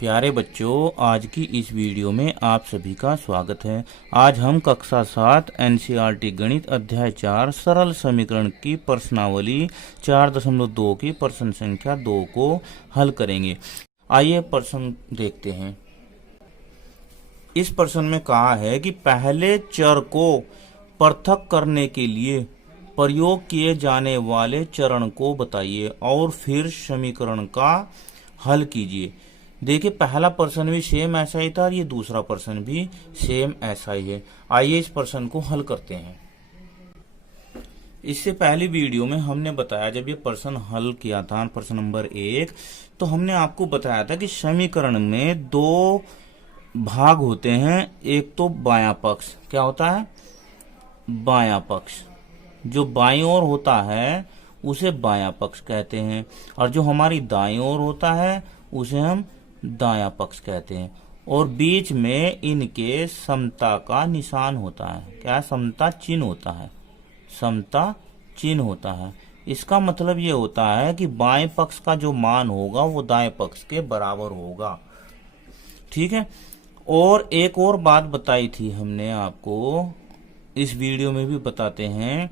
प्यारे बच्चों, आज की इस वीडियो में आप सभी का स्वागत है। आज हम कक्षा 7 एनसीईआरटी गणित अध्याय 4 सरल समीकरण की प्रश्नावली 4.2 की प्रश्न संख्या 2 को हल करेंगे। आइए प्रश्न देखते हैं। इस प्रश्न में कहा है कि पहले चर को पृथक करने के लिए प्रयोग किए जाने वाले चरण को बताइए और फिर समीकरण का हल कीजिए। देखिए, पहला प्रश्न भी सेम ऐसा ही था और ये दूसरा प्रश्न भी सेम ऐसा ही है। आइए इस प्रश्न को हल करते हैं। इससे पहली वीडियो में हमने बताया, जब ये प्रश्न हल किया था प्रश्न नंबर 1, तो हमने आपको बताया था कि समीकरण में दो भाग होते हैं। एक तो बायां पक्ष, क्या होता है? बायां पक्ष। जो बाईं ओर होता है उसे बायां पक्ष कहते हैं, और जो हमारी दाईं ओर होता है उसे हम दायां पक्ष कहते हैं। और बीच में इनके समता का निशान होता है। क्या? समता चिन्ह होता है। समता चिन्ह होता है। इसका मतलब ये होता है कि बाएं पक्ष का जो मान होगा वो दाएं पक्ष के बराबर होगा। ठीक है। और एक और बात बताई थी हमने आपको, इस वीडियो में भी बताते हैं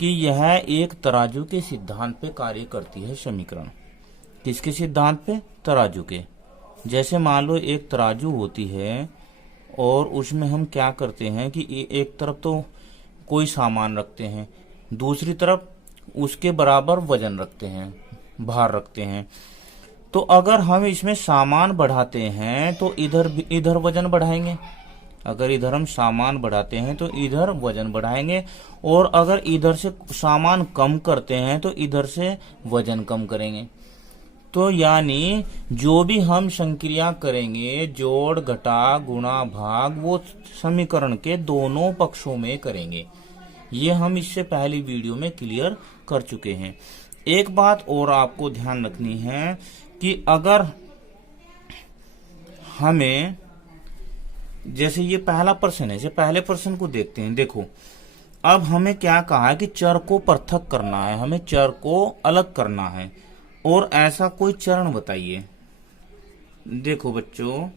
कि यह एक तराजू के सिद्धांत पे कार्य करती है समीकरण। किसके सिद्धांत पे? तराजू के। जैसे मान लो एक तराजू होती है और उसमें हम क्या करते हैं कि एक तरफ तो कोई सामान रखते हैं, दूसरी तरफ उसके बराबर वजन रखते हैं, भार रखते हैं। तो अगर हम इसमें सामान बढ़ाते हैं तो इधर वजन बढ़ाएंगे। अगर इधर हम सामान बढ़ाते हैं तो इधर वजन बढ़ाएंगे, और अगर इधर से सामान कम करते हैं तो इधर से वजन कम करेंगे। तो यानी जो भी हम संक्रिया करेंगे, जोड़ घटा गुणा भाग, वो समीकरण के दोनों पक्षों में करेंगे। ये हम इससे पहली वीडियो में क्लियर कर चुके हैं। एक बात और आपको ध्यान रखनी है कि अगर हमें, जैसे ये पहला प्रश्न है, इसे पहले प्रश्न को देखते हैं। देखो, अब हमें क्या कहा है कि चर को पृथक करना है, हमें चर को अलग करना है, और ऐसा कोई चरण बताइए। देखो बच्चों,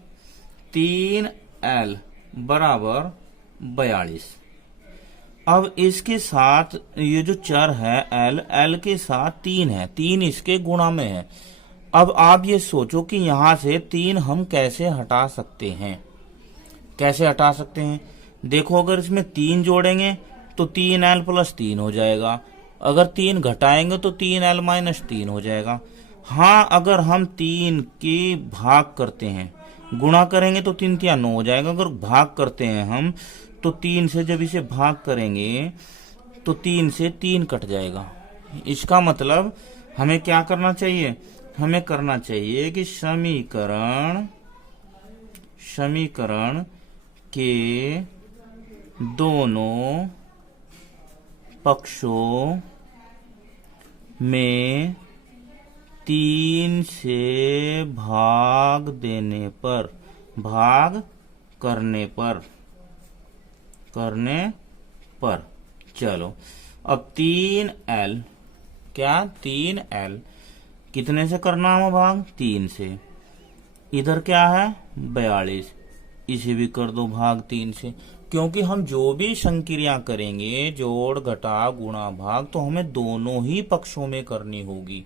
3l बराबर 42। अब इसके साथ ये जो चर है l के साथ 3 है, 3 इसके गुणा में है। अब आप ये सोचो कि यहां से 3 हम कैसे हटा सकते हैं। कैसे हटा सकते हैं? देखो, अगर इसमें 3 जोड़ेंगे तो 3l + 3 हो जाएगा। अगर 3 घटाएंगे तो 3l - 3 हो जाएगा। हाँ, अगर हम 3 की भाग करते हैं, गुणा करेंगे तो 3 × 9 हो जाएगा। अगर भाग करते हैं हम तो 3 से जब इसे भाग करेंगे तो 3 से 3 कट जाएगा। इसका मतलब हमें क्या करना चाहिए? हमें करना चाहिए कि समीकरण के दोनों पक्षों में 3 से भाग करने पर चलो, अब 3l, क्या? 3l कितने से करना है भाग? 3 से। इधर क्या है? 42, इसे भी कर दो भाग 3 से। क्योंकि हम जो भी संक्रिया करेंगे, जोड़ घटा गुणा भाग, तो हमें दोनों ही पक्षों में करनी होगी।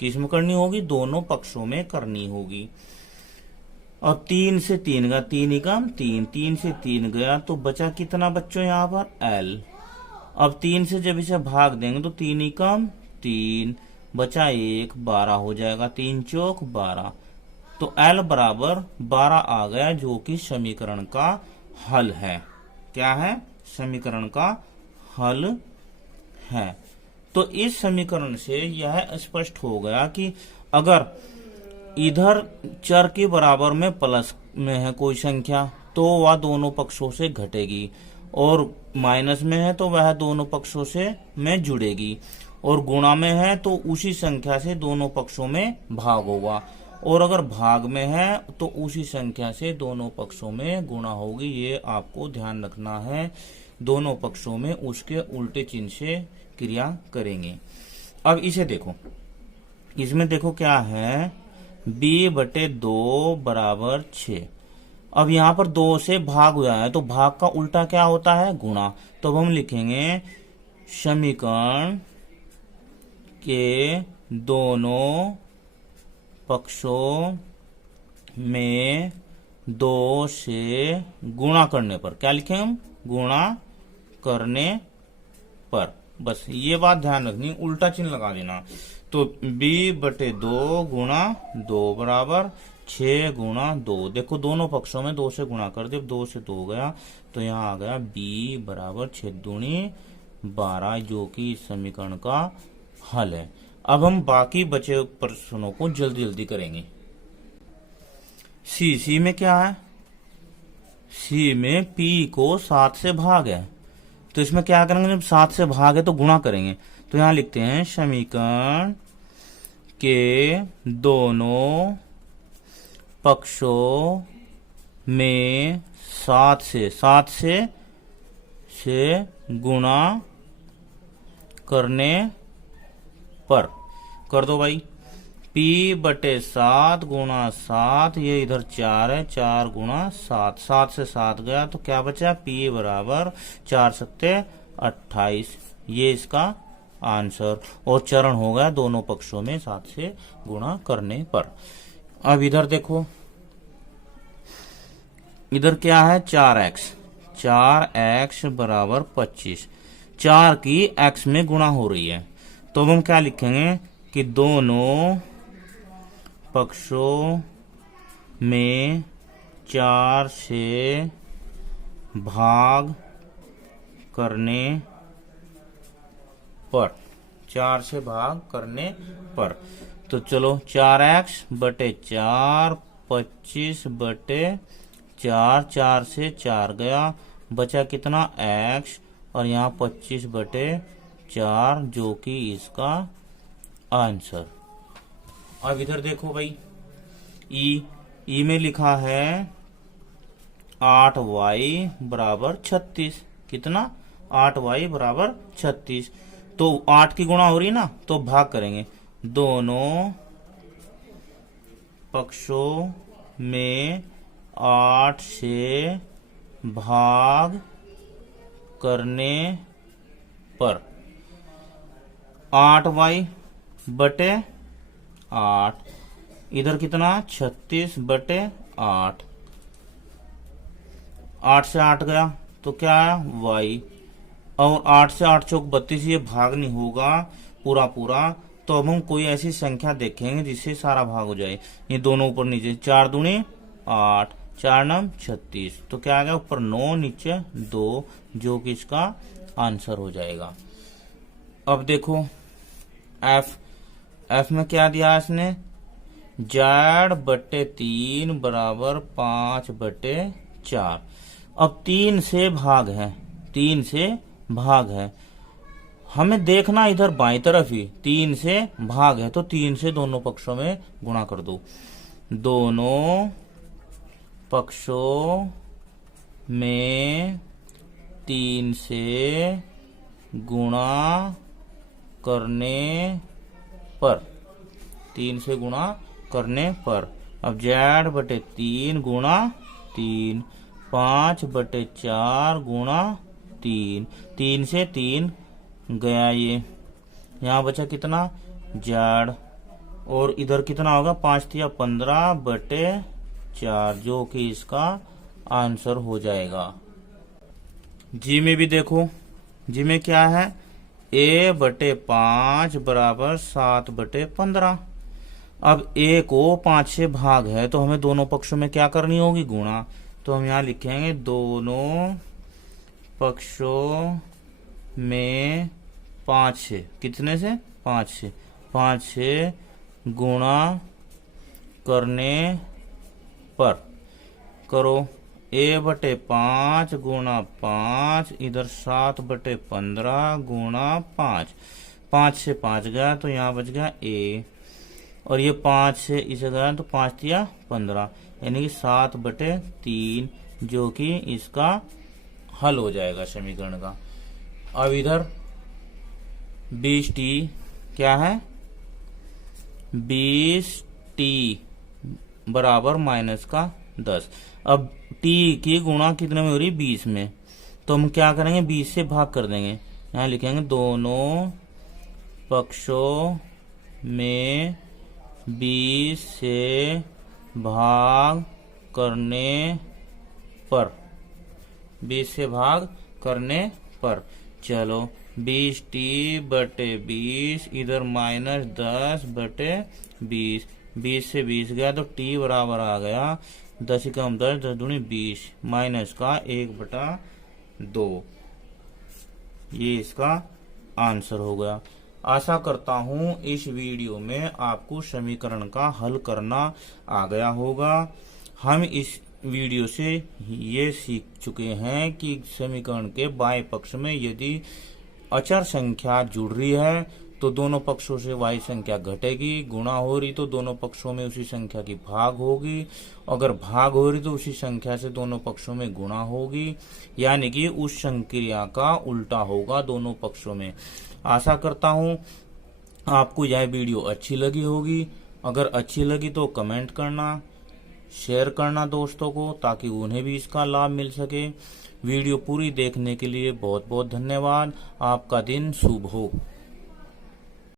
किस में करनी होगी? दोनों पक्षों में करनी होगी। अब 3 से 3 गया, 3 ही कम 3, 3 से 3 गया, तो बचा कितना बच्चों यहाँ पर? l। अब 3 से जब इसे भाग देंगे तो 3 ही कम 3, बचा 1, 12 हो जाएगा। 3 चौक 12, तो l बराबर 12 आ गया, जो कि समीकरण का हल है। क्या है? समीकरण का हल है। तो इस समीकरण से यह स्पष्ट हो गया कि अगर इधर चर के बराबर में प्लस में है कोई संख्या तो वह दोनों पक्षों से घटेगी, और माइनस में है तो वह दोनों पक्षों से में जुड़ेगी, और गुणा में है तो उसी संख्या से दोनों पक्षों में भाग होगा, और अगर भाग में है तो उसी संख्या से दोनों पक्षों में गुणा होगी। ये आपको ध्यान रखना है। दोनों पक्षों में उसके उल्टे चिन्ह से क्रिया करेंगे। अब इसे देखो, इसमें देखो क्या है, b/2 बराबर 6। अब यहाँ पर 2 से भाग हुआ है तो भाग का उल्टा क्या होता है, गुणा। तो अब हम लिखेंगे समीकरण के दोनों पक्षों में 2 से गुणा करने पर, क्या लिखें हम, गुणा करने पर। बस ये बात ध्यान रखनी, उल्टा चिन्ह लगा देना। तो b/2 गुणा 2 बराबर 6 गुणा 2। देखो दोनों पक्षों में 2 से गुणा कर दे, 2 से 2 गया तो यहाँ आ गया b बराबर 6 दूनी 12, जो कि इस समीकरण का हल है। अब हम बाकी बचे प्रश्नों को जल्दी जल्दी करेंगे। सी में क्या है, सी में p को 7 से भाग है, तो इसमें क्या करेंगे, जब 7 से भाग है तो गुणा करेंगे। तो यहां लिखते हैं समीकरण के दोनों पक्षों में 7 से गुणा करने पर। कर दो भाई, p/7 गुणा 7, ये इधर 4 है, 4 गुणा 7, 7 से 7 गया तो क्या बचा, p बराबर 4 सत्ते 28, ये इसका आंसर। और चरण हो गया दोनों पक्षों में 7 से गुणा करने पर। अब इधर देखो, इधर क्या है, 4x बराबर 25, 4 की x में गुणा हो रही है। तो अब हम क्या लिखेंगे कि दोनों पक्षों में 4 से भाग करने पर, 4 से भाग करने पर। तो चलो 4x/4, 25/4, 4 से 4 गया, बचा कितना, x, और यहाँ 25/4, जो कि इसका आंसर। अब इधर देखो भाई, ई में लिखा है 8y बराबर 36, कितना, 8y बराबर 36। तो 8 की गुणा हो रही है ना, तो भाग करेंगे, दोनों पक्षों में 8 से भाग करने पर। 8y/8, इधर कितना, 36/8, 8 से 8 गया तो क्या है, y, और 8 से 8 चौक 32, ये भाग नहीं होगा पूरा पूरा। तो अब हम कोई ऐसी संख्या देखेंगे जिससे सारा भाग हो जाए। ये दोनों ऊपर नीचे, 4 दूनी 8, 4 9 36, तो क्या आ गया, ऊपर 9 नीचे 2, जो कि इसका आंसर हो जाएगा। अब देखो एफ में क्या दिया इसने, z/3 बराबर 5/4। अब 3 से भाग है, 3 से भाग है, हमें देखना इधर बाईं तरफ ही 3 से भाग है, तो 3 से दोनों पक्षों में गुणा कर दो। दोनों पक्षों में 3 से गुणा करने पर, 3 से गुणा करने पर। अब z/3 गुणा 3, 5/4 गुणा 3, 3 से 3 गया, ये यहाँ बचा कितना, z, और इधर कितना होगा, 5 या 15/4, जो कि इसका आंसर हो जाएगा। जी में भी देखो, जी में क्या है, a/5 बराबर 7/15। अब a को 5 से भाग है तो हमें दोनों पक्षों में क्या करनी होगी, गुणा। तो हम यहाँ लिखेंगे दोनों पक्षों में 5 से, कितने से, 5 से, 5 से गुणा करने पर। करो, a/5 गुणा 5, इधर 7/15 गुणा 5, 5 से 5 गया तो यहाँ बच गया a, और ये 5 से इसे गया तो 5 या 15, यानी कि 7/3, जो कि इसका हल हो जाएगा समीकरण का। अब इधर 20t क्या है, 20t बराबर माइनस का 10। अब t की गुणा कितने में हो रही, 20 में, तो हम क्या करेंगे, 20 से भाग कर देंगे। यहाँ लिखेंगे दोनों पक्षों में 20 से भाग करने पर, 20 से भाग करने पर। चलो 20t बटे 20, इधर माइनस 10 बटे 20, 20 से 20 गया तो t बराबर आ गया 10 कम 10, 10 दूनी 20, माइनस का 1/2। ये इसका आंसर हो गया। आशा करता हूं इस वीडियो में आपको समीकरण का हल करना आ गया होगा। हम इस वीडियो से ये सीख चुके हैं कि समीकरण के बाएं पक्ष में यदि अचर संख्या जुड़ रही है तो दोनों पक्षों से वाई संख्या घटेगी, गुणा हो रही तो दोनों पक्षों में उसी संख्या की भाग होगी, अगर भाग हो रही तो उसी संख्या से दोनों पक्षों में गुणा होगी, यानी कि उस संक्रिया का उल्टा होगा दोनों पक्षों में। आशा करता हूं आपको यह वीडियो अच्छी लगी होगी। अगर अच्छी लगी तो कमेंट करना, शेयर करना दोस्तों को, ताकि उन्हें भी इसका लाभ मिल सके। वीडियो पूरी देखने के लिए बहुत बहुत धन्यवाद। आपका दिन शुभ हो।